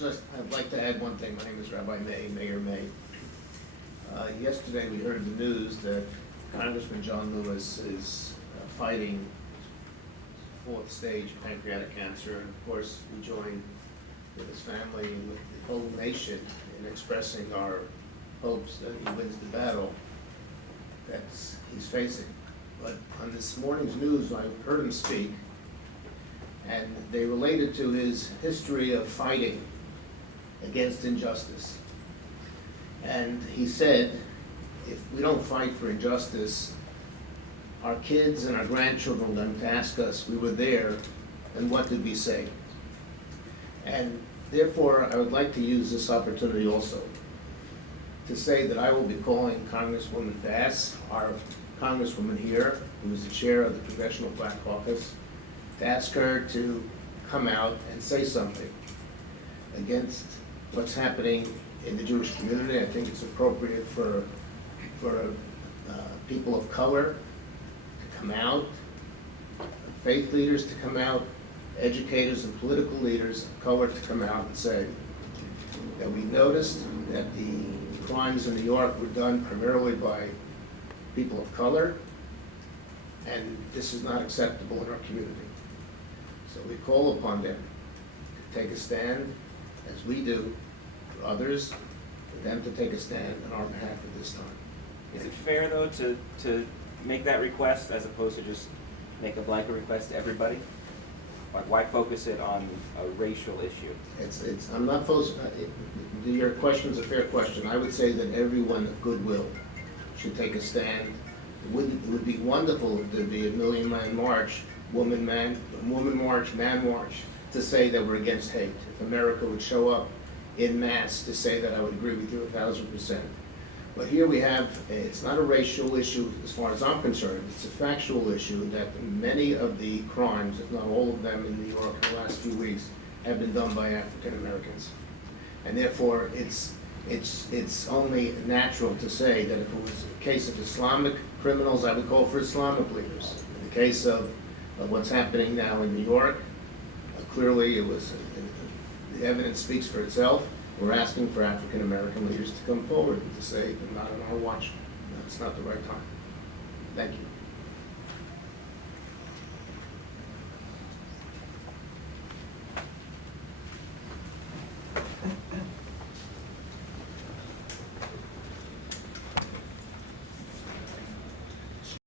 I'd like to add one thing. My name is Rabbi Mayor May. Yesterday we heard the news that Congressman John Lewis is fighting fourth stage pancreatic cancer, and of course we join with his family and with the whole nation in expressing our hopes that he wins the battle that he's facing. But on this morning's news, I heard him speak, and they related to his history of fighting against injustice. And he said, if we don't fight for injustice, our kids and our grandchildren are going to ask us, we were there, and what did we say? And therefore, I would like to use this opportunity also to say that I will be calling Congresswoman Bass, our Congresswoman here, who is the chair of the Congressional Black Caucus, to ask her to come out and say something against what's happening in the Jewish community. I think it's appropriate for people of color to come out, faith leaders to come out, educators and political leaders of color to come out and say that we noticed that the crimes in New York were done primarily by people of color, and this is not acceptable in our community. So we call upon them to take a stand, as we do for others, for them to take a stand on our behalf at this time. Is it fair, though, to make that request as opposed to just make a blanket request to everybody? Like, why focus it on a racial issue? I'm not focused, your question's a fair question. I would say that everyone of goodwill should take a stand. It would be wonderful if there'd be a Million Man March, woman march, man march, to say that we're against hate. If America would show up in mass to say that, I would agree with you 1,000%. But here we have, it's not a racial issue as far as I'm concerned, it's a factual issue that many of the crimes, if not all of them in New York in the last few weeks, have been done by African Americans. And therefore, it's only natural to say that if it was a case of Islamic criminals, I would call for Islamic leaders. In the case of what's happening now in New York, clearly the evidence speaks for itself. We're asking for African American leaders to come forward and to say, not on our watch. It's not the right time. Thank you.